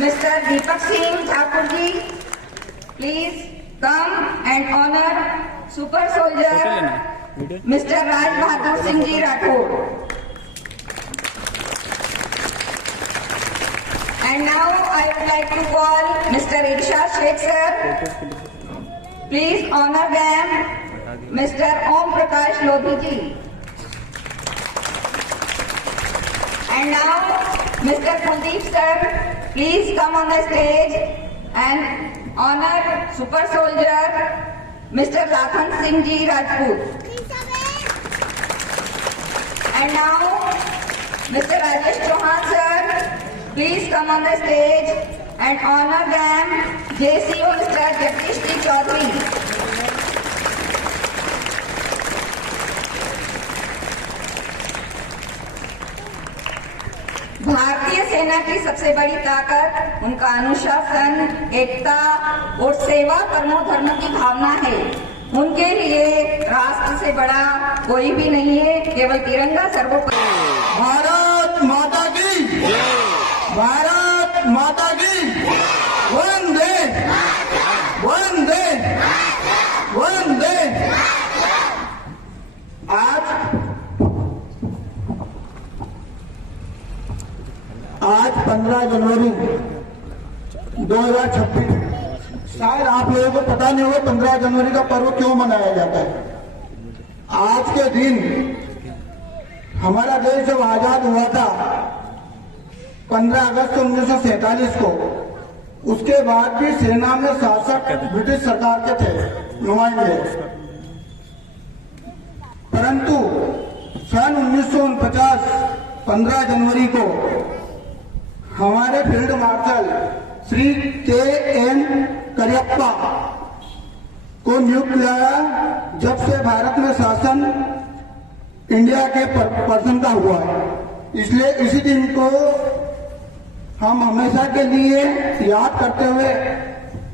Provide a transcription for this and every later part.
Mr. Deepak Singh Thakur ji, please come and honor super soldier Mr. Raj Bahadur Singh ji Rathod. And now I would like to call Mr. Irsha Sheikh sir. Please honor them, Mr. Om Prakash Lodhi ji. And now Mr. Kuldeep sir, please come on the stage and honor super soldier Mr. Lakhan Singh ji Rajput. And now Mr. Rajesh Chauhan sir, please come on the stage and honor them, JCO Mr. Jagdish Ji Chaudhary. भारतीय सेना की सबसे बड़ी ताकत उनका अनुशासन, एकता और सेवा परमो धर्म की भावना है। उनके लिए राष्ट्र से बड़ा कोई भी नहीं है, केवल तिरंगा सर्वोपरि। भारत माता की, भारत माता की, वंदे वंदे वंदे। आज 15 जनवरी 2026, शायद आप लोगों को पता नहीं होगा 15 जनवरी का पर्व क्यों मनाया जाता है। आज के दिन हमारा देश जब आजाद हुआ था 15 अगस्त 1947 को, उसके बाद भी सेना में शासक ब्रिटिश सरकार के थे नुमाइंदे, परंतु सन 1949 15 जनवरी को हमारे field marshal Shri KN Cariappa को नियुक्त किया, जब से भारत में शासन इंडिया के पर्सन का हुआ है। इसलिए इसी दिन को हम हमेशा के लिए याद करते हुए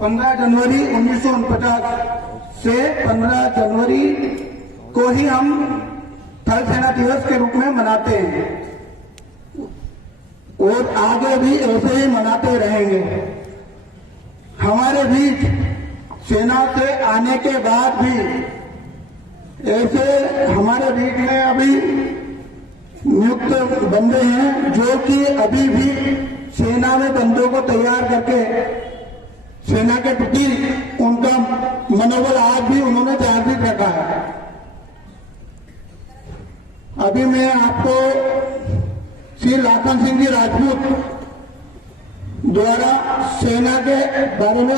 15 जनवरी 1949 से 15 जनवरी को ही हम थल सेना दिवस के रूप में मनाते हैं और आगे भी ऐसे ही मनाते रहेंगे। हमारे बीच सेना से आने के बाद भी ऐसे हमारे बीच में अभी नियुक्त बंदे हैं जो कि अभी भी सेना में बंदों को तैयार करके सेना के प्रति उनका मनोबल आज भी उन्होंने जागृत रखा है। अभी मैं आपको श्री लाखन सिंह जी राजपूत द्वारा सेना के बारे में,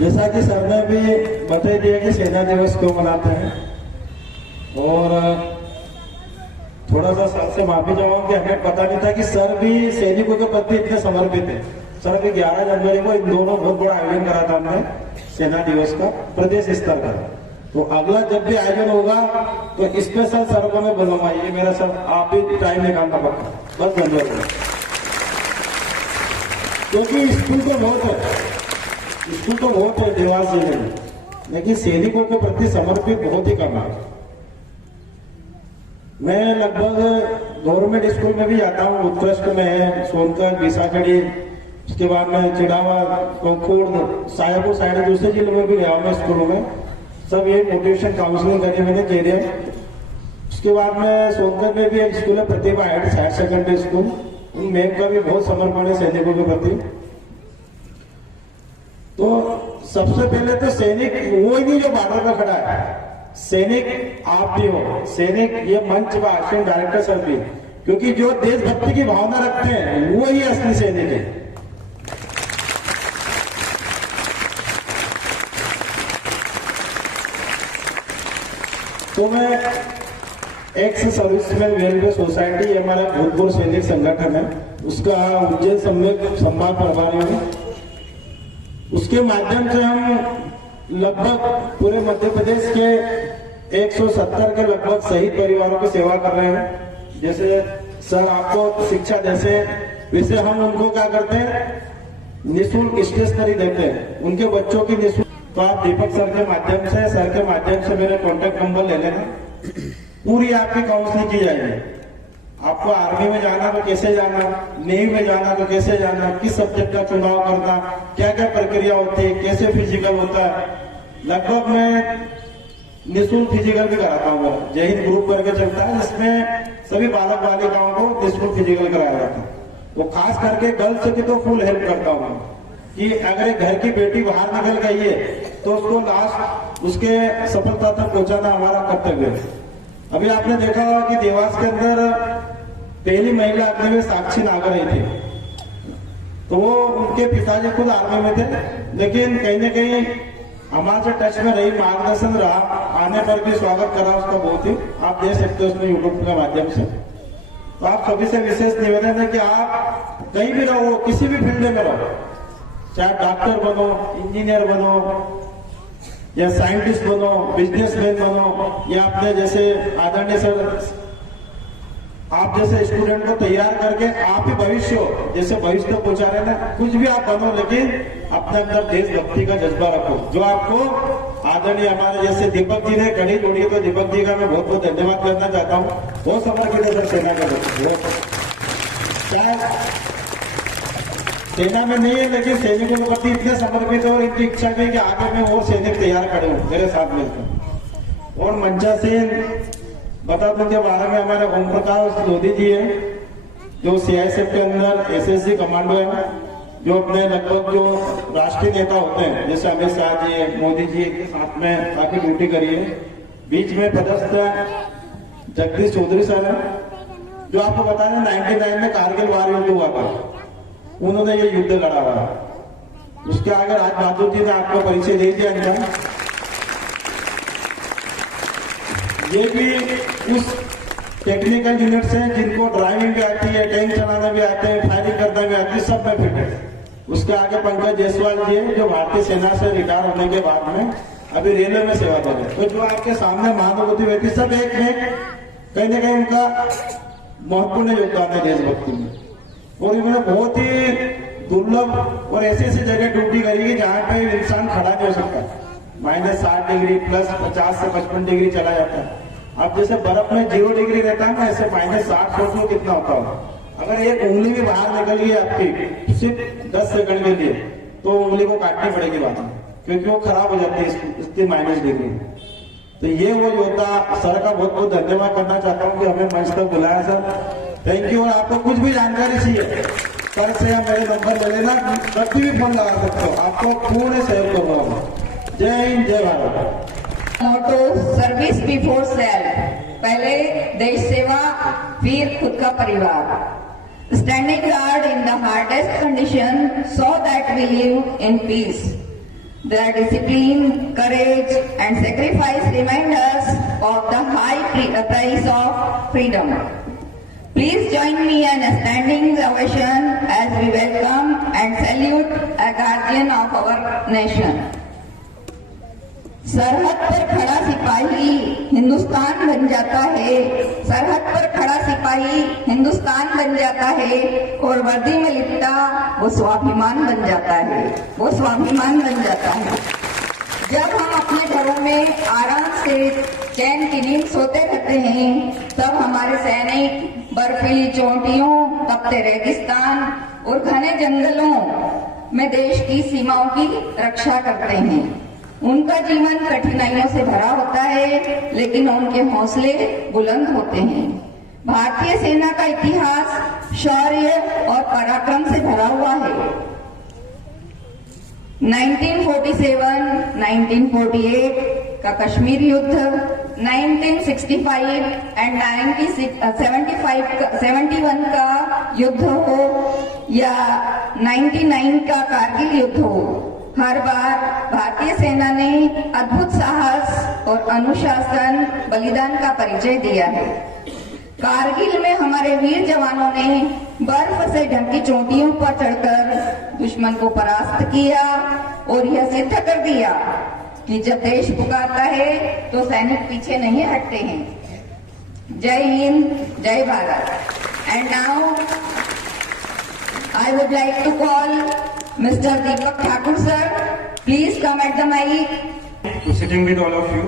जैसा कि सर ने भी बता दिया कि सेना दिवस क्यों मनाते हैं, और थोड़ा सा सर से माफी चाहूंगा कि हमें पता नहीं था कि सर भी सैनिकों के प्रति इतने समर्पित है। सर भी 11 जनवरी को इन दोनों बहुत बड़ा आयोजन करा था हमने सेना दिवस का प्रदेश स्तर का। तो अगला जब भी आयोजन होगा तो स्पेशल सर को मैं बुलाऊंगा। ये मेरा सर आप भी टाइम निकालना पड़ता, बस धन्यवाद। क्योंकि स्कूल तो बहुत है देवास जिले में, लेकिन सैनिकों के प्रति समर्पित बहुत ही कम है। मैं लगभग गवर्नमेंट स्कूल में भी जाता हूँ, उत्कृष्ट में है सोनकर, बीसाखड़ी, उसके बाद में चिड़ावा, कोंखुर्द, सायापुर साइड दूसरे जिलों में भी गया हूँ मैं स्कूलों में। सब ये मोटिवेशन काउंसलिंग करी मैंने कैरियर। उसके बाद में सोनकर में भी एक स्कूल है प्रतिभा हायर सेकेंडरी स्कूल, उन मैम का भी बहुत समर्पण है सैनिकों के प्रति। तो सबसे पहले तो सैनिक वो ही नहीं जो बॉर्डर पर खड़ा है, सैनिक आप भी हो। सैनिक ये मंच व एक्शन डायरेक्टर सर भी, क्योंकि जो देशभक्ति की भावना रखते हैं वो ही असली सैनिक है। तो मैं एक्स सर्विसमैन वेलफेयर सोसाइटी, हमारा भूतपूर्व सैनिक संगठन है, उसका उज्जैन संभाग प्रभारी हूँ। उसके माध्यम से हम लगभग पूरे मध्य प्रदेश के 170 के लगभग शहीद परिवारों की सेवा कर रहे हैं। जैसे सर आपको शिक्षा जैसे वैसे हम उनको क्या करते हैं, निःशुल्क स्टेशनरी देते हैं उनके बच्चों की निःशुल्क। तो आप दीपक सर के माध्यम से मेरे कॉन्टेक्ट नंबर ले लेना, पूरी आपकी काउंसलिंग की जाएगी। आपको आर्मी में जाना तो कैसे जाना, नेवी में जाना तो कैसे जाना, किस सब्जेक्ट का चुनाव करना, क्या क्या प्रक्रिया होती है, कैसे फिजिकल होता है। लगभग मैं निःशुल्क फिजिकल भी कराता हूँ। जय हिंद ग्रुप करके चलता है, जिसमें सभी बालक बालिकाओं को निःशुल्क फिजिकल कराया जाता है। वो खास करके गर्ल्स की तो फुल हेल्प करता हूँ कि अगर एक घर की बेटी बाहर निकल गई है तो उसको लास्ट उसके सफलता तक पहुंचाना हमारा कर्तव्य है। अभी आपने देखा होगा कि देवास के अंदर पहली महिला अग्निवीर साक्षी नागर रही थी, तो वो उनके पिताजी खुद आर्मी में थे, लेकिन कहीं न कहीं हमारे टच में रही, मार्गदर्शन रहा, आने पर भी स्वागत करा उसका बहुत ही। आप देख सकते हो उसमें यूट्यूब के माध्यम से। तो आप सभी से विशेष निवेदन है कि आप कहीं भी रहो, किसी भी फील्ड में रहो, चाहे डॉक्टर बनो, इंजीनियर बनो या साइंटिस्ट बनो, बिजनेसमैन बनो, या अपने जैसे आदरणीय सर आप जैसे स्टूडेंट को तैयार करके आप ही भविष्य हो, जैसे भविष्य को पहुंचा रहे ना, कुछ भी आप बनो, लेकिन अपने अंदर देशभक्ति का जज्बा रखो। जो आपको आदरणीय हमारे जैसे दीपक जी ने कड़ी जोड़ी है, तो दीपक जी का मैं बहुत बहुत धन्यवाद करना चाहता हूँ। बहुत समर्पित है सर सेना के लोग, सेना में नहीं है लेकिन सैनिकों के प्रति इतने समर्पित है और इनकी इच्छा भी है कि आगे में और सैनिक तैयार खड़े हो मेरे साथ मिलकर। और मंचा सेन बता दूं के बारे में, हमारे ओम प्रकाश लोधी जी है जो सीआईएसएफ के अंदर एसएसजी कमांडो है, जो अपने लगभग जो राष्ट्रीय नेता होते हैं जैसे अमित शाह जी, मोदी जी के साथ में काफी ड्यूटी करी है। बीच में पदस्थ जगदीश चौधरी सर है, जो आपको बता दें 99 में कारगिल वार युद्ध हुआ था, उन्होंने ये युद्ध लड़ा हुआ है। उसके आगे राज बहादुर जी ने आपको परिचय दे दिया इनका। ये भी उस टेक्निकल यूनिट से जिनको ड्राइविंग भी आती है, टैंक चलाना भी आते हैं, फायरिंग करना भी आती है, सब में फिट है। उसके आगे पंकज जायसवाल जी है, जो भारतीय सेना से रिटायर होने के बाद में अभी रेलवे में सेवा कर रहे हैं। तो जो आपके सामने महानुभूति व्यक्ति सब एक में कहीं ना कहीं उनका महत्वपूर्ण योगदान है देशभक्ति में। और इन्होंने बहुत ही दुर्लभ और ऐसी ऐसी जगह ड्यूटी करी है जहां पे इंसान खड़ा नहीं हो सकता। -60 डिग्री प्लस 50 से 55 डिग्री चला जाता है। अब जैसे बर्फ में 0 डिग्री रहता है ना, ऐसे -60 सोच लो कितना होता होगा। अगर एक उंगली भी बाहर निकल गई आपकी सिर्फ 10 सेकंड के लिए, तो उंगली को काटनी पड़ेगी बाद में, क्योंकि वो खराब हो जाती है इतनी माइनस डिग्री। तो ये वो योद्धा सर का बहुत बहुत धन्यवाद करना चाहता हूँ कि हमें मंच तक बुलाया सर, थैंक यू। और आपको कुछ भी जानकारी चाहिए सर से या मेरे नंबर ले लेना, कभी भी फोन लगा सकते हो, आपको पूरे सहयोग करूंगा। जय हिंद, जय Bharat. Motto service before self, पहले देश सेवा फिर खुद का परिवार। Standing guard in the hardest condition so that we live in peace. Their discipline, courage and sacrifice remind us of the high price of freedom. Please join me in a standing ovation as we welcome and salute a guardian of our nation. सरहद पर खड़ा सिपाही हिंदुस्तान बन जाता है, सरहद पर खड़ा सिपाही हिंदुस्तान बन जाता है, और वर्दी में लिपटा वो स्वाभिमान बन जाता है, वो स्वाभिमान बन जाता है। जब हम अपने घरों में आराम से चैन की नींद सोते रहते हैं, तब हमारे सैनिक बर्फीली चोटियों, तपते रेगिस्तान और घने जंगलों में देश की सीमाओं की रक्षा करते हैं। उनका जीवन कठिनाइयों से भरा होता है, लेकिन उनके हौसले बुलंद होते हैं। भारतीय सेना का इतिहास शौर्य और पराक्रम से भरा हुआ है। 1947, 1948 का कश्मीर युद्ध, 1965 एंड 1971 का युद्ध हो या 99 का कारगिल युद्ध हो, हर बार भारतीय सेना ने अद्भुत साहस और अनुशासन, बलिदान का परिचय दिया है। कारगिल में हमारे वीर जवानों ने बर्फ से ढकी चोटियों पर चढ़कर दुश्मन को परास्त किया और यह सिद्ध कर दिया कि जब देश पुकारता है तो सैनिक पीछे नहीं हटते हैं। जय हिंद, जय Bharat. And now I would like to call Mr. Deepak Thakur sir, please come at the mic. To sitting with all of you,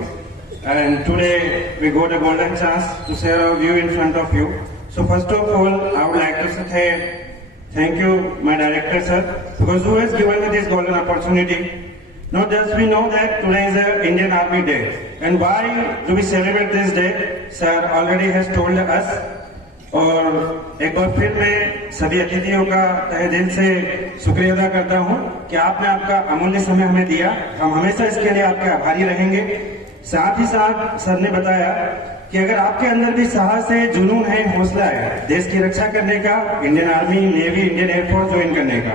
and today we got a golden chance to share our view in front of you. So first of all, I would like to say thank you, my director, sir, because who has given me this golden opportunity. Not just we know that today is a Indian Army Day, and why do we celebrate this day? Sir already has told us. और एक बार फिर मैं सभी अतिथियों का तहे दिल से शुक्रिया अदा करता हूं कि आपने आपका अमूल्य समय हमें दिया। हम हमेशा इसके लिए आपके आभारी रहेंगे। साथ ही साथ सर ने बताया कि अगर आपके अंदर भी साहस है, जुनून है, हौसला है देश की रक्षा करने का, Indian army, navy, Indian air force join करने का,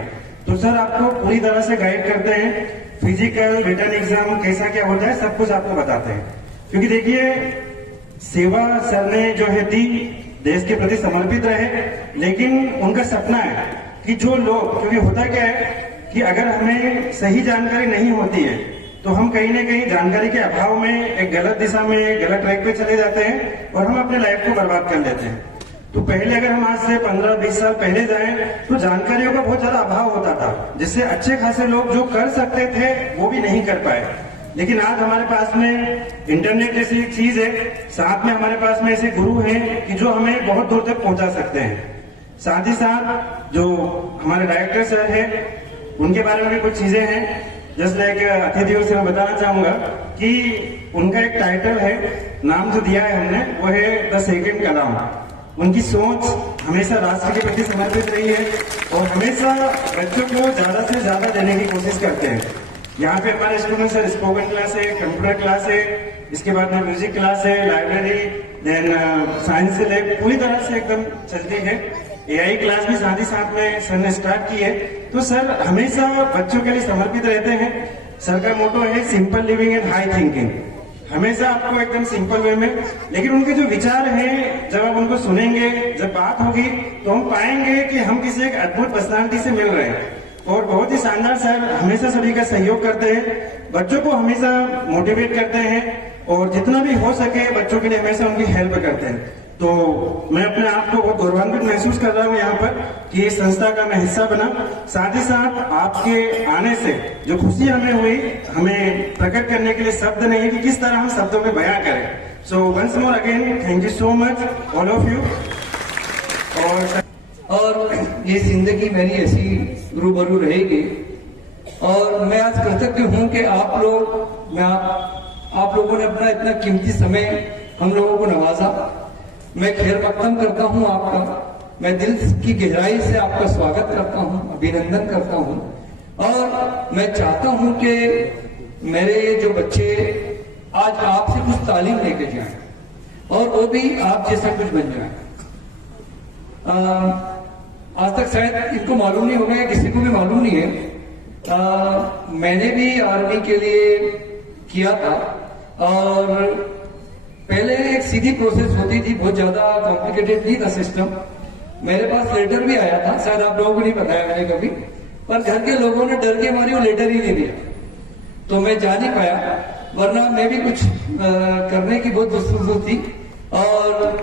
तो सर आपको पूरी तरह से गाइड करते हैं। फिजिकल, रिटर्न एग्जाम कैसा क्या होता है सब कुछ आपको बताते हैं। क्योंकि देखिए सेवा सर ने जो है दी, देश के प्रति समर्पित रहे, लेकिन उनका सपना है कि जो लोग, क्योंकि होता क्या है कि अगर हमें सही जानकारी नहीं होती है तो हम कहीं ना कहीं जानकारी के अभाव में एक गलत दिशा में, गलत ट्रैक पे चले जाते हैं और हम अपने लाइफ को बर्बाद कर लेते हैं। तो पहले अगर हम आज से 15-20 साल पहले जाएं तो जानकारियों का बहुत ज्यादा अभाव होता था, जिससे अच्छे खासे लोग जो कर सकते थे वो भी नहीं कर पाए। लेकिन आज हमारे पास में इंटरनेट ऐसी एक चीज है, साथ में हमारे पास में ऐसे गुरु हैं कि जो हमें बहुत दूर तक पहुंचा सकते हैं। साथ ही साथ जो हमारे डायरेक्टर सर है उनके बारे में भी कुछ चीजें हैं। जस्ट लाइक अतिथियों से मैं बताना चाहूंगा कि उनका एक टाइटल है, नाम जो दिया है हमने वो है द सेकंड कलाम। उनकी सोच हमेशा राष्ट्र के प्रति समर्पित रही है और हमेशा बच्चों को ज्यादा से ज्यादा देने की कोशिश करते हैं। यहाँ पे हमारे स्कूल में सर स्पोकन क्लास है, कंप्यूटर क्लास है, इसके बाद में म्यूजिक क्लास है, लाइब्रेरी, देन साइंस से लैब पूरी तरह से एकदम चलती है। एआई क्लास भी साथ ही साथ में सर ने स्टार्ट की है। तो सर हमेशा बच्चों के लिए समर्पित रहते हैं। सर का मोटो है simple living and high thinking. हमेशा आपको एकदम सिंपल वे में, लेकिन उनके जो विचार हैं जब आप उनको सुनेंगे, जब बात होगी तो हम पाएंगे कि हम किसी एक अद्भुत पर्सनालिटी से मिल रहे हैं। और बहुत ही शानदार सर हमेशा सभी का सहयोग करते हैं, बच्चों को हमेशा मोटिवेट करते हैं और जितना भी हो सके बच्चों के लिए हमेशा उनकी हेल्प करते हैं। तो मैं अपने आप को बहुत गौरवान्वित महसूस कर रहा हूँ यहाँ पर कि इस संस्था का मैं हिस्सा बना। साथ ही साथ आपके आने से जो खुशी हमें हुई, हमें प्रकट करने के लिए शब्द नहीं है कि किस तरह हम शब्दों में बयां करें। So once more again thank you so much all of you. और ये जिंदगी मेरी ऐसी रूबरू रहेगी और मैं आज कृतज्ञ हूं कि आप लोगों ने अपना इतना कीमती समय हम लोगों को नवाजा। मैं खैर मकदम करता हूं आपका, मैं दिल की गहराई से आपका स्वागत करता हूं, अभिनंदन करता हूं और मैं चाहता हूं कि मेरे जो बच्चे आज आपसे कुछ तालीम लेके जाएं और वो भी आप जैसा कुछ बन जाएं। आज तक शायद इनको मालूम नहीं होगा या किसी को भी मालूम नहीं है, मैंने भी आर्मी के लिए किया था और पहले एक सीधी प्रोसेस होती थी, बहुत ज्यादा कॉम्प्लिकेटेड नहीं था सिस्टम। मेरे पास लेटर भी आया था, शायद आप लोगों को नहीं बताया मैंने कभी, पर घर के लोगों ने डर के मारी वो लेटर ही नहीं दिया तो मैं जा नहीं पाया, वरना मैं भी कुछ करने की बहुत उत्सुक थी। और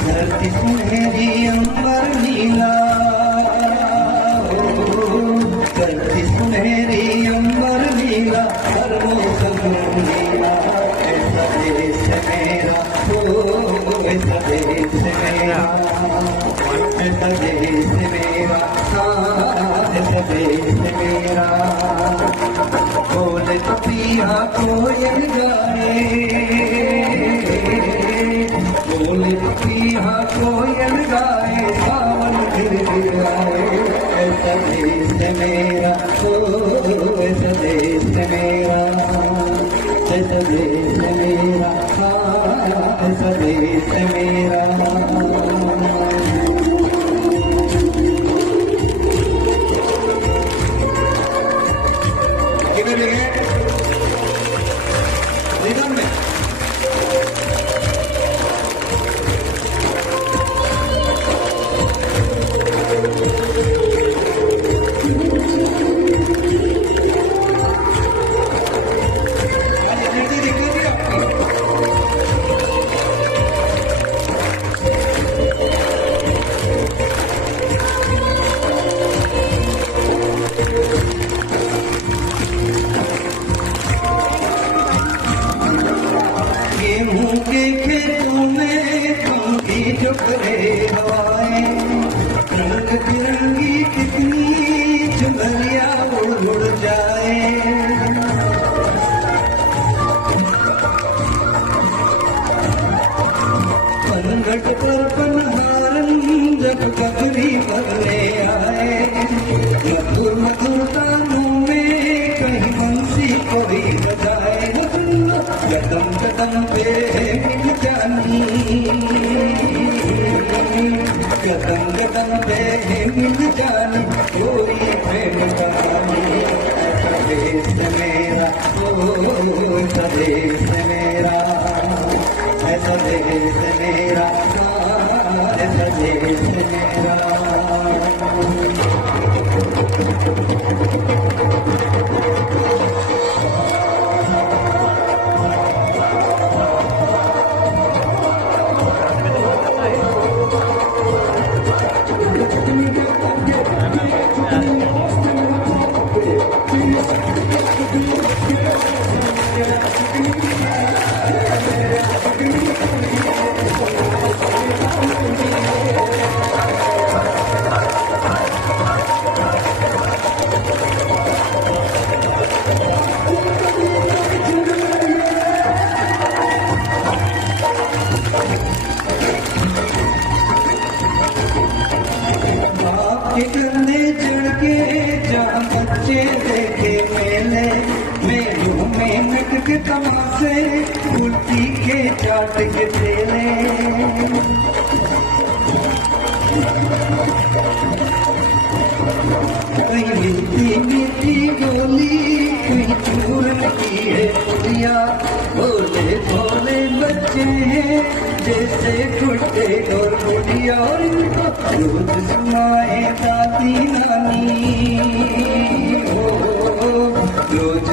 धरती सुनहरी अंबर नीला, धरती सुनहरी अंबर नीला, हर मौसम नीला, ऐसा देश मेरा, हो ऐसा देश मेरा, ऐसा देश मेरा, हाँ ऐसा देश मेरा। बोले पपिया कोयल गाए, बोले पपिया कोयल गाए, सावन फिर आए, ऐसा देश मेरा, हो ऐसा देश मेरा, ऐसा देश मेरा, हाँ ऐसा देश मेरा। करे हवाएं, रंग बिरंगी कितनी चुनरिया उड़ जाए। पनघट पर पनहारन जब गगरी भरने आए, मधुर मधुर तानों में कहीं बंसी कोई बजाए। कदम कदम पे मिल जानी, कदम कदम पे मिल जानी कोई प्रेम कहानी। ऐसा देश मेरा, ओ ऐसा देश मेरा, ऐसा देश मेरा, ऐसा देश मेरा। कितने चढ़ के जहाँ बच्चे देखे मेले, मेलों में नट के तमाशे, उल्टी के चाट के ठेले। कहीं मिलती मीठी बोली, कहीं चूरन की है पुलिया। भोले भोले बच्चे हैं जैसे गुड्डे और गुड़िया, और इनको रोज सुनाए दादी नानी, रोज